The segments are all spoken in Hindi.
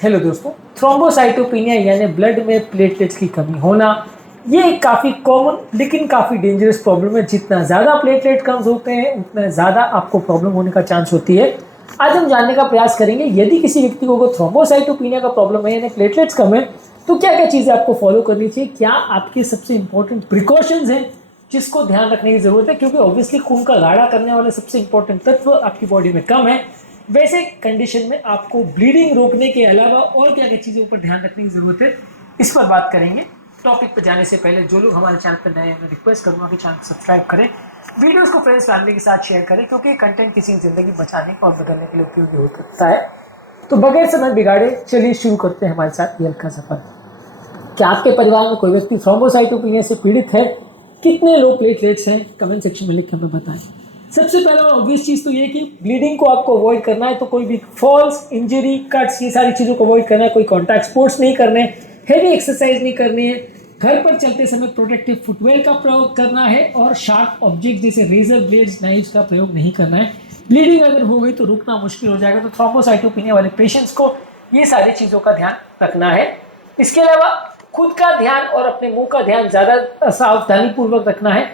हेलो दोस्तों, थ्रोम्बोसाइटोपिनिया यानी ब्लड में प्लेटलेट्स की कमी होना ये एक काफ़ी कॉमन लेकिन काफ़ी डेंजरस प्रॉब्लम है। जितना ज़्यादा प्लेटलेट कम होते हैं उतना ज़्यादा आपको प्रॉब्लम होने का चांस होती है। आज हम जानने का प्रयास करेंगे यदि किसी व्यक्ति को थ्रोम्बोसाइटोपिनिया का प्रॉब्लम है यानी प्लेटलेट्स कम है तो क्या क्या चीज़ें आपको फॉलो करनी चाहिए, क्या आपकी सबसे इंपॉर्टेंट प्रिकॉशंस हैं जिसको ध्यान रखने की जरूरत है, क्योंकि ऑब्वियसली खून का गाढ़ा करने वाले सबसे इंपॉर्टेंट तत्व आपकी बॉडी में कम है। वैसे कंडीशन में आपको ब्लीडिंग रोकने के अलावा और क्या क्या चीज़ों पर ध्यान रखने की ज़रूरत है, इस पर बात करेंगे। टॉपिक पर जाने से पहले जो लोग हमारे चैनल पर नए हैं मैं रिक्वेस्ट करूँगा कि चैनल सब्सक्राइब करें, वीडियोस को फ्रेंड्स फैमिली के साथ शेयर करें, क्योंकि कंटेंट किसी की ज़िंदगी बचाने और बदलने के लिए उपयोगी हो सकता है। तो बगैर समय बिगाड़े चलिए शुरू करते हैं हमारे साथ ये हल्का सफर। क्या आपके परिवार में कोई व्यक्ति थ्रोम्बोसाइटोपिनिया से पीड़ित है? कितने लो प्लेटलेट्स हैं? कमेंट सेक्शन में लिख के हमें बताएं। सबसे पहला ऑब्वियस चीज़ तो ये कि ब्लीडिंग को आपको अवॉइड करना है, तो कोई भी फॉल्स, इंजरी, कट्स, ये सारी चीज़ों को अवॉइड करना है। कोई कॉन्टैक्ट स्पोर्ट्स नहीं करने, हैवी एक्सरसाइज नहीं करनी है, घर पर चलते समय प्रोटेक्टिव फुटवेयर का प्रयोग करना है और शार्प ऑब्जेक्ट जैसे रेजर, ब्लेड्स, नाइफ्स का प्रयोग नहीं करना है। ब्लीडिंग अगर हो गई तो रुकना मुश्किल हो जाएगा। तो थ्रोम्बोसाइटोपिनिया वाले पेशेंट्स को ये सारी चीज़ों का ध्यान रखना है। इसके अलावा खुद का ध्यान और अपने मुंह का ध्यान ज़्यादा सावधानीपूर्वक रखना है।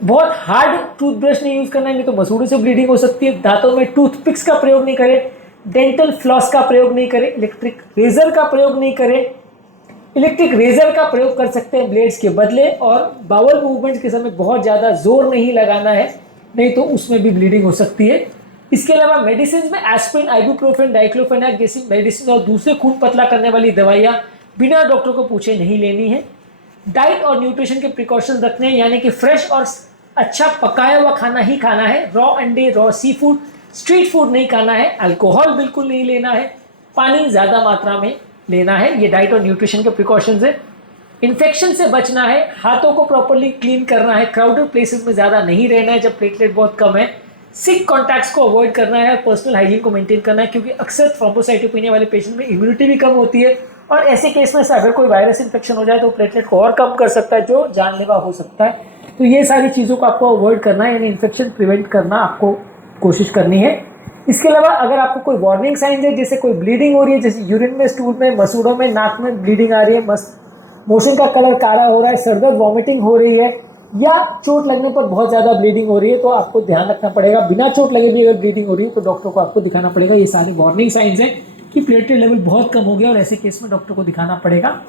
बहुत हार्ड टूथब्रश नहीं यूज करना है, नहीं तो मसूड़ों से ब्लीडिंग हो सकती है। दांतों में टूथपिक्स का प्रयोग नहीं करें, डेंटल फ्लॉस का प्रयोग नहीं करें, इलेक्ट्रिक रेजर का प्रयोग नहीं करें। इलेक्ट्रिक रेजर का प्रयोग कर सकते हैं ब्लेड्स के बदले, और बाउल मूवमेंट्स के समय बहुत ज़्यादा जोर नहीं लगाना है, नहीं तो उसमें भी ब्लीडिंग हो सकती है। इसके अलावा मेडिसिन में एस्पिरिन, आइबुप्रोफेन, डाइक्लोफेनाक जैसी मेडिसिन और दूसरे खून पतला करने वाली दवाइयाँ बिना डॉक्टर को पूछे नहीं लेनी है। डाइट और न्यूट्रिशन के प्रिकॉशन रखने हैं, यानी कि फ्रेश और अच्छा पकाया हुआ खाना ही खाना है। रॉ अंडे, raw sea food, street food नहीं खाना है। अल्कोहल बिल्कुल नहीं लेना है। पानी ज़्यादा मात्रा में लेना है। ये डाइट और न्यूट्रिशन के प्रिकॉशंस है। इन्फेक्शन से बचना है, हाथों को प्रॉपर्ली क्लीन करना है, क्राउडेड प्लेसेस में ज़्यादा नहीं रहना है जब प्लेटलेट बहुत कम है, सिक कॉन्टैक्ट्स को अवॉइड करना है और पर्सनल हाइजीन को मेंटेन करना है, क्योंकि अक्सर थ्रोम्बोसाइटोपिनिया वाले पेशेंट में इम्यूनिटी भी कम होती है और ऐसे केस में से अगर कोई वायरस इन्फेक्शन हो जाए तो प्लेटलेट को और कम कर सकता है, जो जानलेवा हो सकता है। तो ये सारी चीज़ों को आपको अवॉइड करना है, यानी इन्फेक्शन प्रिवेंट करना आपको कोशिश करनी है। इसके अलावा अगर आपको कोई वार्निंग साइंस है, जैसे कोई ब्लीडिंग हो रही है, जैसे यूरिन में, स्टूल में, मसूड़ों में, नाक में ब्लीडिंग आ रही है, मोशन का कलर काला हो रहा है, सरदर्द, वॉमिटिंग हो रही है, या चोट लगने पर बहुत ज़्यादा ब्लीडिंग हो रही है, तो आपको ध्यान रखना पड़ेगा। बिना चोट लगे भी अगर ब्लीडिंग हो रही है तो डॉक्टर को आपको दिखाना पड़ेगा। ये सारी वार्निंग साइंस हैं कि प्लेटलेट लेवल बहुत कम हो गया और ऐसे केस में डॉक्टर को दिखाना पड़ेगा।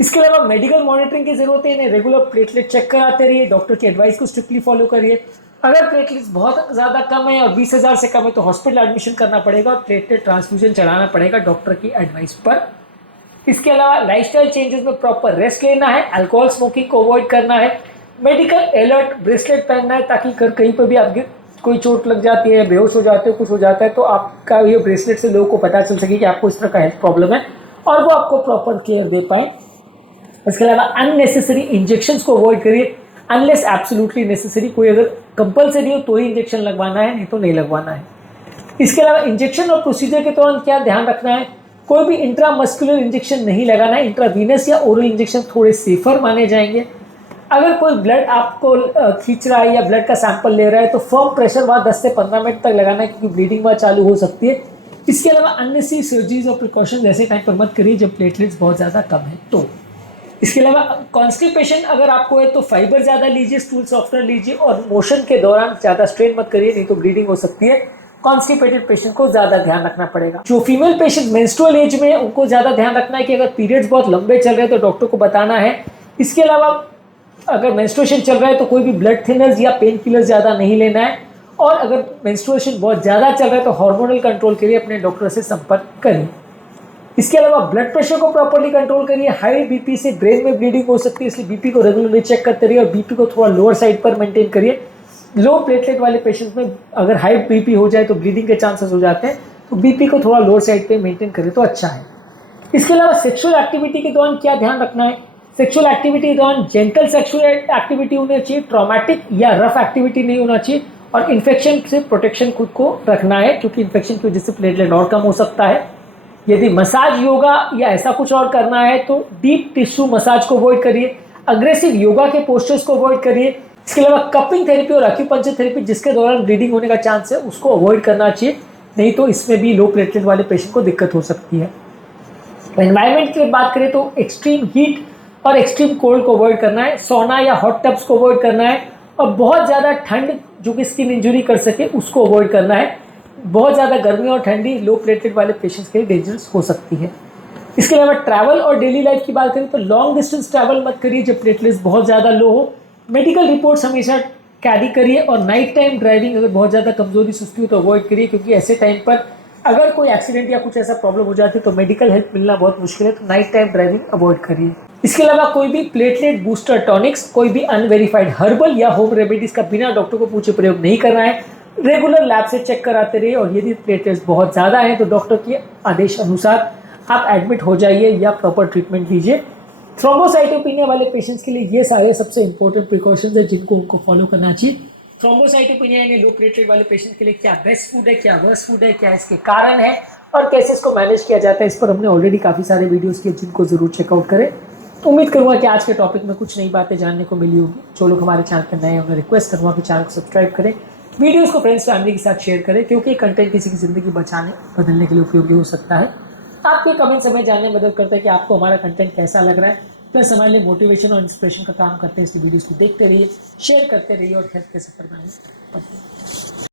इसके अलावा मेडिकल मॉनिटरिंग की जरूरत है, इन्हें रेगुलर प्लेटलेट चेक कराते रहिए, डॉक्टर की एडवाइस को स्ट्रिक्टली फॉलो करिए। अगर प्लेटलेट्स बहुत ज़्यादा कम है और 20,000 से कम है तो हॉस्पिटल एडमिशन करना पड़ेगा और प्लेटलेट ट्रांसफ्यूजन चढ़ाना पड़ेगा डॉक्टर की एडवाइस पर। इसके अलावा लाइफस्टाइल चेंजेस में प्रॉपर रेस्ट लेना है, अल्कोहल स्मोकिंग को अवॉइड करना है, मेडिकल अलर्ट ब्रेसलेट पहनना है, ताकि कहीं पर भी आप कोई चोट लग जाती है, बेहोश हो जाते हो, कुछ हो जाता है, तो आपका ये ब्रेसलेट से लोगों को पता चल सके कि आपको इस तरह का हेल्थ प्रॉब्लम है और वो आपको प्रॉपर केयर दे पाए। इसके अलावा अननेसेसरी इंजेक्शंस को अवॉइड करिए, अनलेस एब्सोल्युटली नेसेसरी। कोई अगर कंपलसरी हो तो ही इंजेक्शन लगवाना है, नहीं तो नहीं लगवाना है। इसके अलावा इंजेक्शन और प्रोसीजर के दौरान क्या ध्यान रखना है, कोई भी इंट्रामस्कुलर इंजेक्शन नहीं लगाना है। इंट्रावीनस या ओरल इंजेक्शन थोड़े सेफर माने जाएंगे। अगर कोई ब्लड आपको खींच रहा है या ब्लड का सैंपल ले रहा है तो फर्म प्रेशर वहाँ 10 से 15 मिनट तक लगाना है, क्योंकि ब्लीडिंग वहाँ चालू हो सकती है। इसके अलावा अननेसेसरी सर्जरीज और प्रिकॉशन ऐसे टाइम पर मत करिए जब प्लेटलेट्स बहुत ज़्यादा कम है। तो इसके अलावा कॉन्स्टिपेशन अगर आपको है तो फाइबर ज़्यादा लीजिए, स्टूल सॉफ्टनर लीजिए और मोशन के दौरान ज़्यादा स्ट्रेन मत करिए, नहीं तो ब्लीडिंग हो सकती है। कॉन्स्टिपेटेड पेशेंट को ज़्यादा ध्यान रखना पड़ेगा। जो फीमेल पेशेंट मेंस्ट्रुअल एज में, उनको ज़्यादा ध्यान रखना है कि अगर पीरियड्स बहुत लंबे चल रहे हैं तो डॉक्टर को बताना है। इसके अलावा अगर मेंस्ट्रुएशन चल रहा है तो कोई भी ब्लड थिनर्स या पेन किलर ज़्यादा नहीं लेना है, और अगर मेंस्ट्रुएशन बहुत ज़्यादा चल रहा है तो हार्मोनल कंट्रोल के लिए अपने डॉक्टर से संपर्क करिए। इसके अलावा ब्लड प्रेशर को प्रॉपर्ली कंट्रोल करिए। हाई बीपी से ब्रेन में ब्लीडिंग हो सकती है, इसलिए बीपी को रेगुलरली चेक करते रहिए और बीपी को थोड़ा लोअर साइड पर मेंटेन करिए। लो प्लेटलेट वाले पेशेंट्स में अगर हाई बीपी हो जाए तो ब्लीडिंग के चांसेस हो जाते हैं, तो बीपी को थोड़ा लोअर साइड पे मेंटेन करें तो अच्छा है। इसके अलावा सेक्सुअल एक्टिविटी के दौरान क्या ध्यान रखना है, सेक्सुअल एक्टिविटी के दौरान जेंटल सेक्सुअल एक्टिविटी होनी चाहिए, ट्रॉमेटिक या रफ एक्टिविटी नहीं होना चाहिए, और इन्फेक्शन से प्रोटेक्शन खुद को रखना है, क्योंकि इन्फेक्शन की वजह से प्लेटलेट और कम हो सकता है। यदि मसाज, योगा या ऐसा कुछ और करना है तो डीप टिश्यू मसाज को अवॉइड करिए, अग्रेसिव योगा के पोस्चर्स को अवॉइड करिए। इसके अलावा कपिंग थेरेपी और एक्यूपंक्चर थेरेपी जिसके दौरान ब्लीडिंग होने का चांस है उसको अवॉइड करना चाहिए, नहीं तो इसमें भी लो प्लेटलेट वाले पेशेंट को दिक्कत हो सकती है। एनवायरनमेंट की बात करें तो एक्सट्रीम हीट और एक्सट्रीम कोल्ड को अवॉइड करना है, सोना या हॉट टब्स को अवॉइड करना है, और बहुत ज़्यादा ठंड जो कि स्किन इंजरी कर सके उसको अवॉइड करना है। बहुत ज़्यादा गर्मी और ठंडी लो प्लेटलेट वाले पेशेंट्स के लिए डेंजरस हो सकती है। इसके अलावा ट्रैवल और डेली लाइफ की बात करें तो लॉन्ग डिस्टेंस ट्रैवल मत करिए जब प्लेटलेट्स बहुत ज़्यादा लो हो। मेडिकल रिपोर्ट्स हमेशा कैरी करिए, और नाइट टाइम ड्राइविंग अगर बहुत ज़्यादा कमजोरी सुस्ती हो तो अवॉइड करिए, क्योंकि ऐसे टाइम पर अगर कोई एक्सीडेंट या कुछ ऐसा प्रॉब्लम हो जाती है तो मेडिकल हेल्प मिलना बहुत मुश्किल है, तो नाइट टाइम ड्राइविंग अवॉइड करिए। इसके अलावा कोई भी प्लेटलेट बूस्टर टॉनिक्स, कोई भी अनवेरिफाइड हर्बल या होम रेमेडीज का बिना डॉक्टर को पूछे प्रयोग नहीं करना है। रेगुलर लैब से चेक कराते रहिए, और यदि प्लेटलेट्स बहुत ज़्यादा हैं तो डॉक्टर के आदेश अनुसार आप एडमिट हो जाइए या प्रॉपर ट्रीटमेंट लीजिए। थ्रोम्बोसाइटोपिनिया वाले पेशेंट्स के लिए ये सारे सबसे इंपॉर्टेंट प्रिकॉशंस है जिनको उनको फॉलो करना चाहिए। थ्रोम्बोसाइटोपिनिया यानी लो प्लेटलेट वाले पेशेंट के लिए क्या बेस्ट फूड है, क्या वर्स्ट फूड है, क्या इसके कारण है और कैसे इसको मैनेज किया जाता है, इस पर हमने ऑलरेडी काफ़ी सारे वीडियोस किए जिनको जरूर चेकआउट करें। उम्मीद करूंगा कि आज के टॉपिक में कुछ नई बातें जानने को मिली होगी। जो लोग हमारे चैनल पर नए हैं उन्हें रिक्वेस्ट करूंगा कि चैनल को सब्सक्राइब करें, वीडियोस को फ्रेंड्स फैमिली के साथ शेयर करें, क्योंकि कंटेंट किसी की ज़िंदगी बचाने बदलने के लिए उपयोगी हो सकता है। आपके कमेंट्स हमें जानने में मदद करता है कि आपको हमारा कंटेंट कैसा लग रहा है, प्लस हमारे लिए मोटिवेशन और इंस्पिरेशन का काम करते हैं। इसलिए वीडियोस को देखते रहिए, शेयर करते रहिए और हेल्थ के सफर में